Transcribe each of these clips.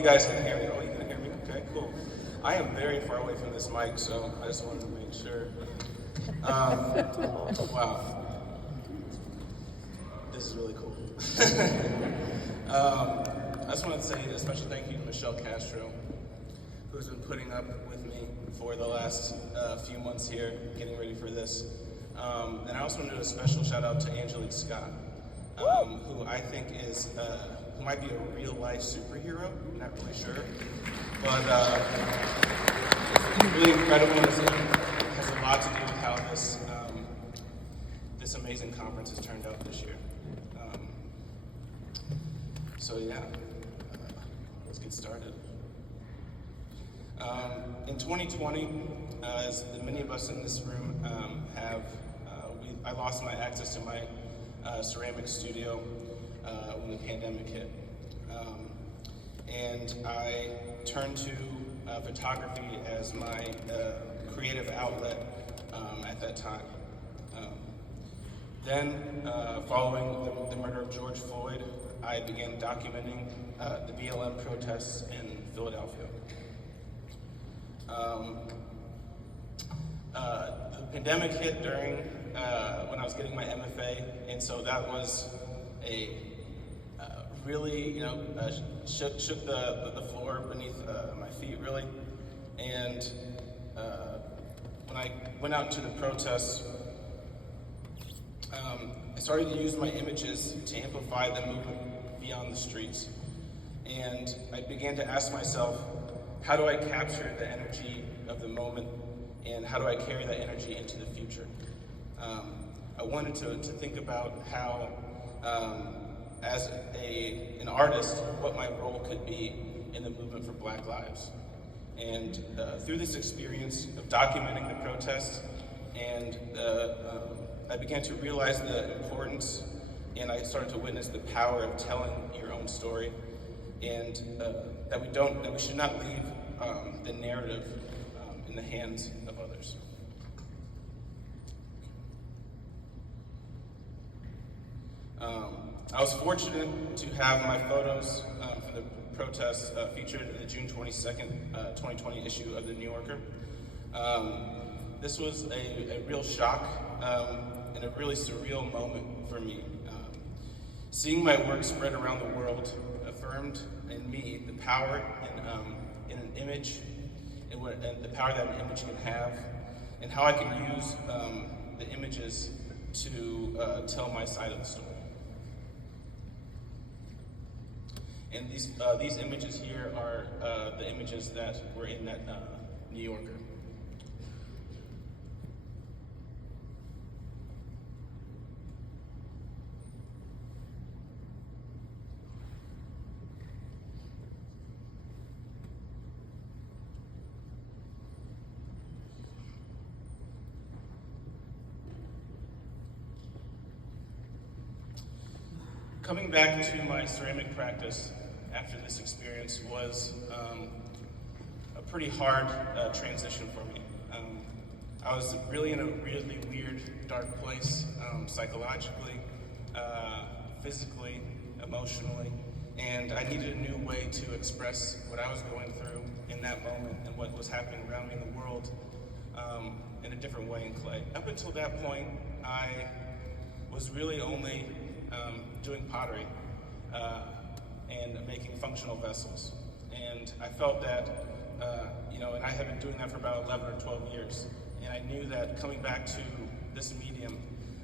you guys can hear me. Oh, you can hear me? Okay, cool. I am very far away from this mic, so I just wanted to make sure. Wow. This is really cool. I just wanted to say a special thank you to Michelle Castro, who's been putting up with me for the last few months here, getting ready for this. And I also want to do a special shout out to Angelique Scott, who I think is, who might be a real life superhero, I'm not really sure. But it's really incredible and it has a lot to do with how this amazing conference has turned out this year. So yeah, let's get started. In 2020, as many of us in this room I lost my access to my ceramic studio when the pandemic hit. And I turned to photography as my creative outlet at that time. Then, following the murder of George Floyd, I began documenting the BLM protests in Philadelphia. The pandemic hit during when I was getting my MFA, and so that was a really, shook the floor beneath my feet, really. And when I went out to the protests, I started to use my images to amplify the movement beyond the streets. And I began to ask myself, how do I capture the energy of the moment, and how do I carry that energy into the future? I wanted to think about how, as an artist, what my role could be in the movement for Black lives. And through this experience of documenting the protests, and I began to realize the importance, and I started to witness the power of telling your own story, and that we should not leave the narrative in the hands of others. I was fortunate to have my photos for the protests featured in the June 22nd, 2020 issue of the New Yorker. This was a real shock and a really surreal moment for me. Seeing my work spread around the world affirmed in me the power in an image, and the power that an image can have, and how I can use the images to tell my side of the story. And these images here are the images that were in that New Yorker. Coming back to my ceramic practice after this experience was a pretty hard transition for me. I was really in a really weird, dark place, psychologically, physically, emotionally, and I needed a new way to express what I was going through in that moment and what was happening around me in the world in a different way in clay. Up until that point, I was really only doing pottery and making functional vessels. And I felt that, and I had been doing that for about 11 or 12 years. And I knew that coming back to this medium,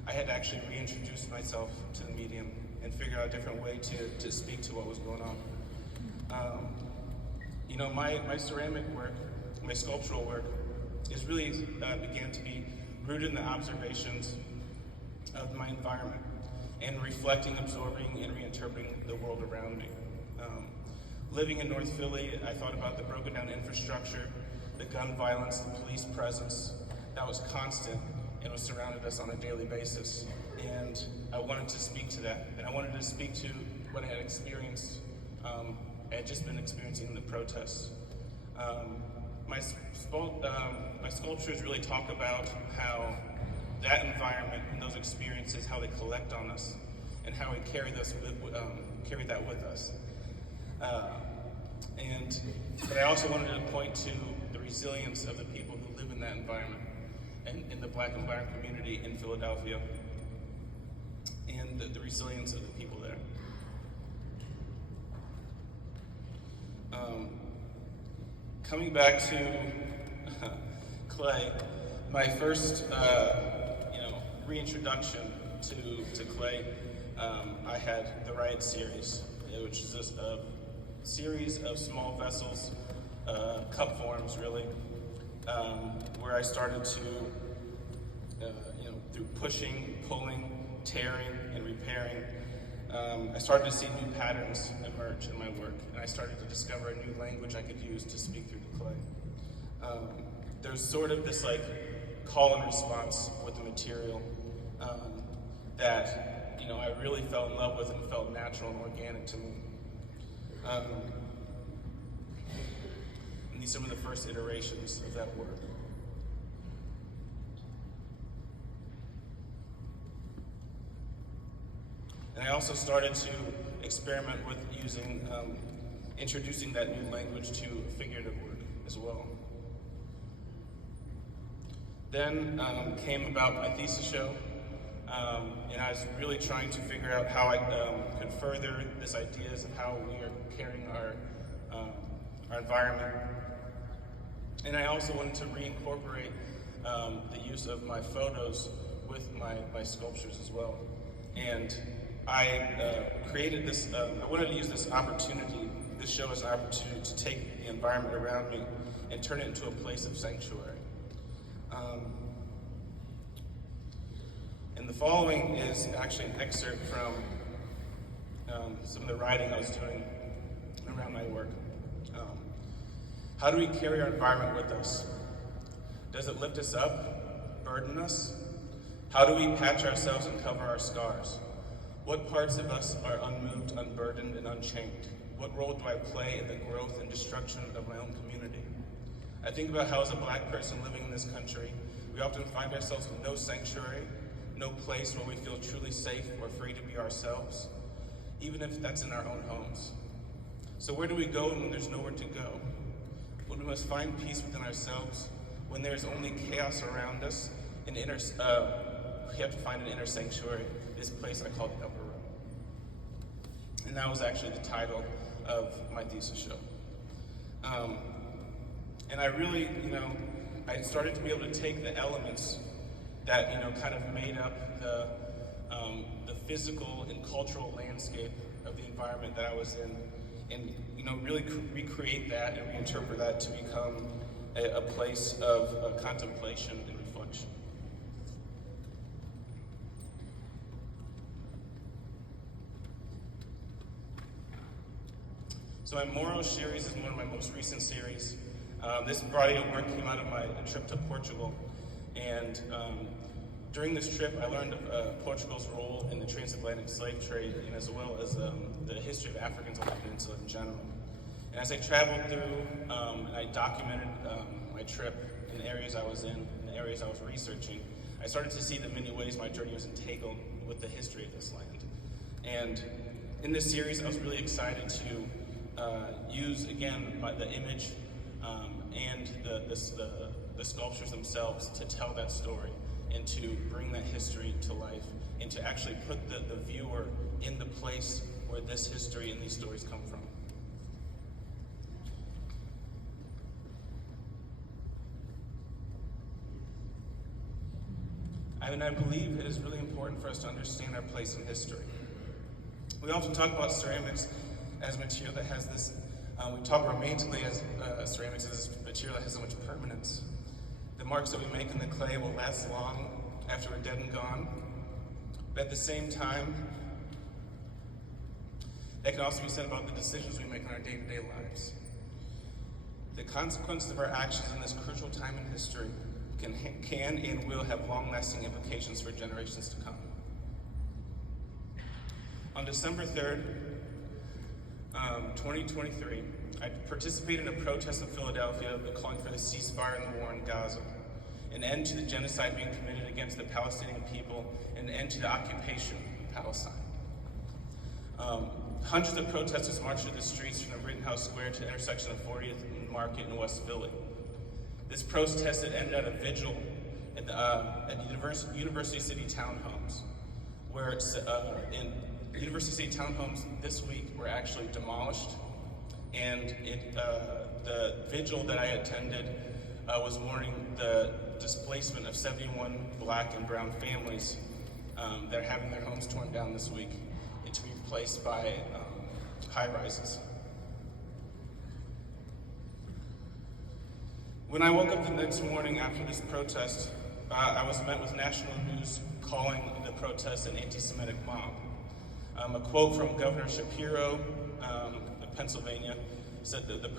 I had to actually reintroduce myself to the medium and figure out a different way to speak to what was going on. My ceramic work, my sculptural work, is really began to be rooted in the observations of my environment, and reflecting, absorbing, and reinterpreting the world around me. Living in North Philly, I thought about the broken down infrastructure, the gun violence, the police presence that was constant and was surrounded us on a daily basis. And I wanted to speak to that, and I wanted to speak to what I had experienced, I had just been experiencing in the protests. My sculptures really talk about how that environment and those experiences, how they collect on us, and how we carry that with us. And But I also wanted to point to the resilience of the people who live in that environment, and in the Black and brown community in Philadelphia, and the resilience of the people there. Coming back to Clay, my first reintroduction to Clay, I had the Riot series, which is just a series of small vessels, cup forms really, where I started to, through pushing, pulling, tearing, and repairing, I started to see new patterns emerge in my work, and I started to discover a new language I could use to speak through the clay. There's sort of this call and response with the material that I really fell in love with and felt natural and organic to me. And these are some of the first iterations of that work. And I also started to experiment with introducing that new language to figurative work as well. Then came about my thesis show, and I was really trying to figure out how I could further this ideas of how we are carrying our environment. And I also wanted to reincorporate the use of my photos with my sculptures as well. And I created this, I wanted to use this show as an opportunity to take the environment around me and turn it into a place of sanctuary. And the following is actually an excerpt from some of the writing I was doing around my work. How do we carry our environment with us? Does it lift us up, burden us? How do we patch ourselves and cover our scars? What parts of us are unmoved, unburdened, and unchained? What role do I play in the growth and destruction of my own community? I think about how, as a Black person living in this country, we often find ourselves with no sanctuary, no place where we feel truly safe or free to be ourselves, even if that's in our own homes. So where do we go when there's nowhere to go? When we must find peace within ourselves, when there's only chaos around us, we have to find an inner sanctuary, this place I call the upper room. And that was actually the title of my thesis show. And I really, I started to be able to take the elements that, kind of made up the physical and cultural landscape of the environment that I was in, and, really recreate that and reinterpret that to become a place of contemplation and reflection. So my Moro series is one of my most recent series. This body of work came out of my trip to Portugal, and during this trip I learned of Portugal's role in the transatlantic slave trade, and as well as the history of Africans on the peninsula in general. And as I traveled through and I documented my trip in the areas I was in, the areas I was researching, I started to see the many ways my journey was entangled with the history of this land. And in this series I was really excited to use, again, the image and the sculptures themselves to tell that story and to bring that history to life and to actually put the viewer in the place where this history and these stories come from. And I believe it is really important for us to understand our place in history. We often talk about ceramics as material that has this, we talk romantically as ceramics as this material that has so much permanence. The marks that we make in the clay will last long after we're dead and gone. But at the same time, that can also be said about the decisions we make in our day-to-day lives. The consequences of our actions in this crucial time in history can and will have long-lasting implications for generations to come. On December 3rd, 2023, I participated in a protest in Philadelphia calling for the ceasefire in the war in Gaza, an end to the genocide being committed against the Palestinian people, and an end to the occupation of Palestine. Hundreds of protesters marched through the streets from the Rittenhouse Square to the intersection of 40th and Market in West Philly. This protest had ended at a vigil at University City Townhomes, where in University City Townhomes this week were actually demolished, and the vigil that I attended was mourning the displacement of 71 Black and brown families that are having their homes torn down this week and to be replaced by high-rises. When I woke up the next morning after this protest, I was met with national news calling the protest an anti-Semitic mob. A quote from Governor Shapiro of Pennsylvania said that the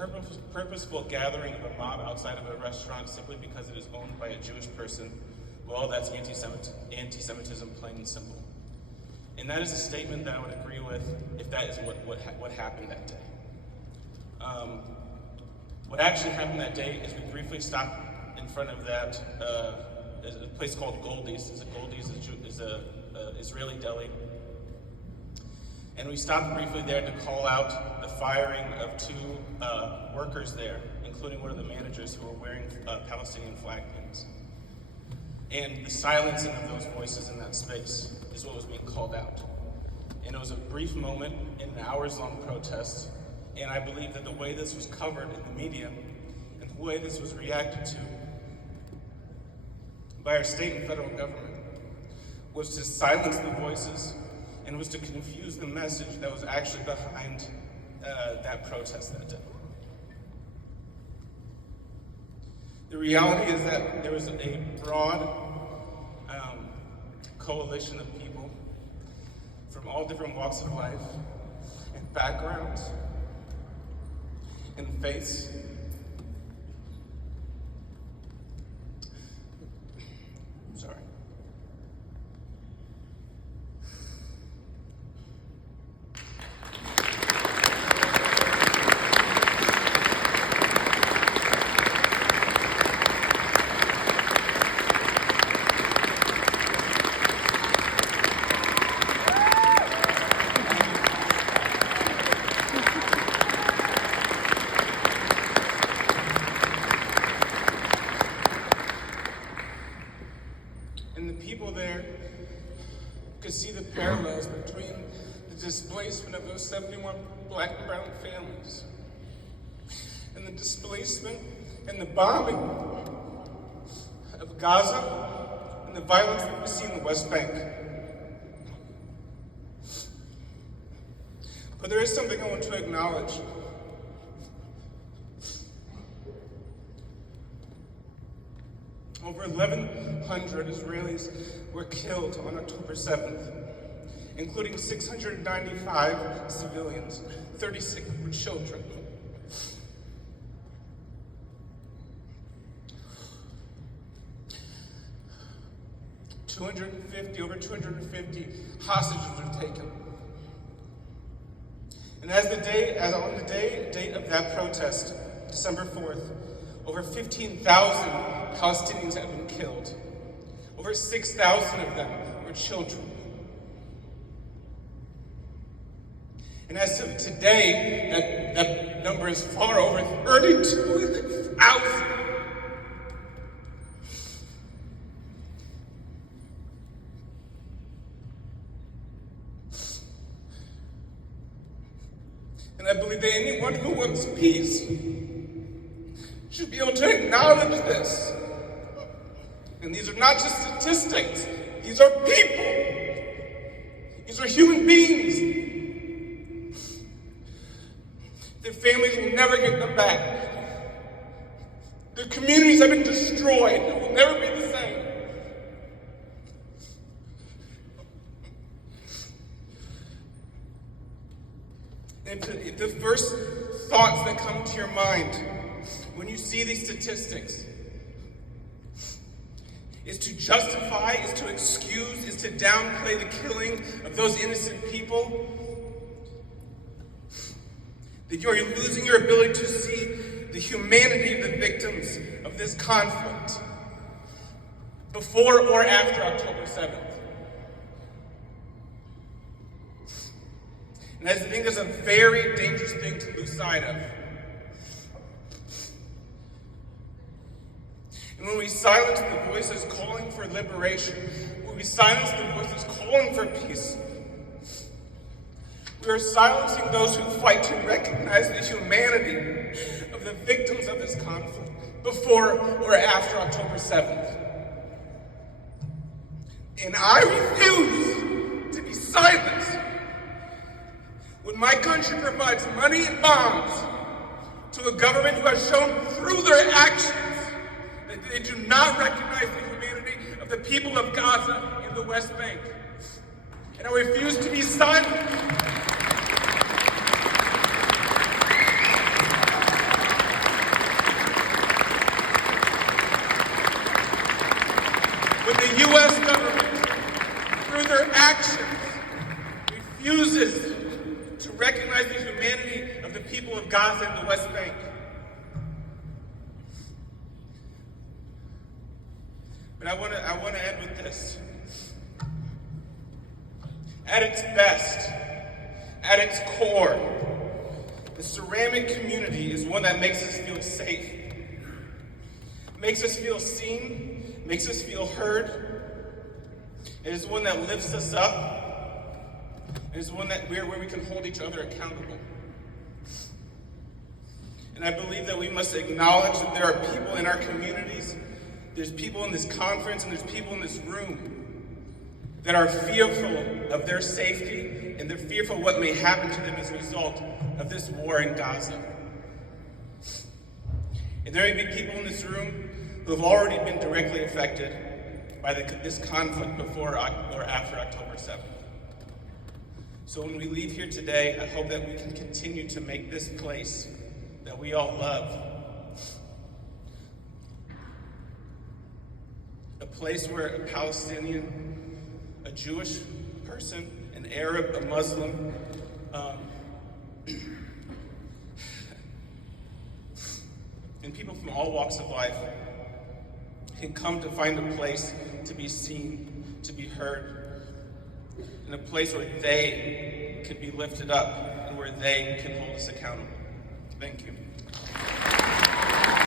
purposeful gathering of a mob outside of a restaurant simply because it is owned by a Jewish person, well, that's anti-Semitism plain and simple. And that is a statement that I would agree with if that is what happened that day. What actually happened that day is we briefly stopped in front of that a place called Goldie's. Goldie's is a Israeli deli. And we stopped briefly there to call out the firing of two workers there, including one of the managers who were wearing Palestinian flag pins. And the silencing of those voices in that space is what was being called out. And it was a brief moment in an hours-long protest, and I believe that the way this was covered in the media and the way this was reacted to by our state and federal government was to silence the voices and was to confuse the message that was actually behind that protest that day. The reality is that there was a broad coalition of people from all different walks of life and backgrounds and faiths. Sorry. And the people there could see the parallels between the displacement of those 71 Black and brown families and the displacement and the bombing of Gaza and the violence that we see in the West Bank. But there is something I want to acknowledge. Over 1,100 Israelis were killed on October 7th, including 695 civilians, 36 were children. Over 250 hostages were taken. And on the date of that protest, December 4th, over 15,000 Palestinians have been killed. Over 6,000 of them were children. And as of today, that number is far over 32,000. And I believe that anyone who wants peace should be able to acknowledge this. And these are not just statistics. These are people. These are human beings. Their families will never get them back. Their communities have been destroyed. It will never be the same. And if the first thoughts that come to your mind when you see these statistics is to justify, is to excuse, is to downplay the killing of those innocent people, that you are losing your ability to see the humanity of the victims of this conflict before or after October 7th. And I think it's a very dangerous thing to lose sight of. And when we silence the voices calling for liberation, when we silence the voices calling for peace, we are silencing those who fight to recognize the humanity of the victims of this conflict before or after October 7th. And I refuse to be silenced when my country provides money and bombs to a government who has shown through their actions that they do not recognize the humanity of the people of Gaza and the West Bank. And I refuse to be silenced when the U.S. government, through their actions, refuses to recognize the humanity of the people of Gaza and the West Bank. But I want to end with this. At its best, at its core, the ceramic community is one that makes us feel safe, makes us feel seen, makes us feel heard. It is one that lifts us up. It is one where we can hold each other accountable. And I believe that we must acknowledge that there are people in our communities, there's people in this conference, and there's people in this room that are fearful of their safety, and they're fearful of what may happen to them as a result of this war in Gaza. And there may be people in this room who have already been directly affected by this conflict before or after October 7th. So when we leave here today, I hope that we can continue to make this place that we all love a place where a Palestinian, a Jewish person, an Arab, a Muslim, and people from all walks of life can come to find a place to be seen, to be heard, in a place where they can be lifted up and where they can hold us accountable. Thank you.